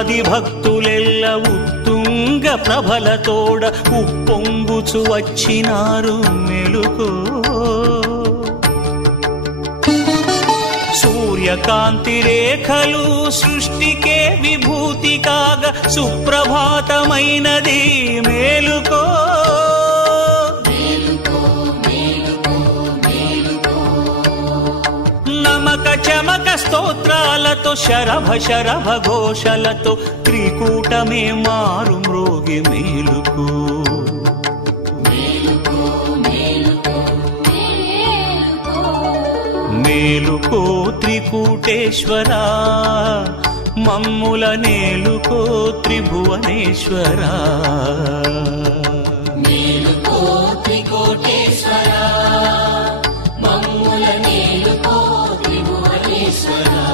కోట్లాది భక్తులెల్ల ఉత్తుంగ ప్రభలతోడ ఉప్పొంగుచు వచ్చినారు మెలుకో. సూర్యకాంతి రేఖలు సృష్టికే విభూతి కాగా సుప్రభాతమైనది మేలుకో. నమక చమక స్తోత్రాలతో శరభ శరభ ఘోషలతో త్రికూటమే మారు మ్రోగి మేలుకో. మేలుకో త్రికూటేశ్వరా, మమ్ముల నేలుకో త్రిభువనేశ్వరా. మేలుకో త్రికూటేశ్వరా.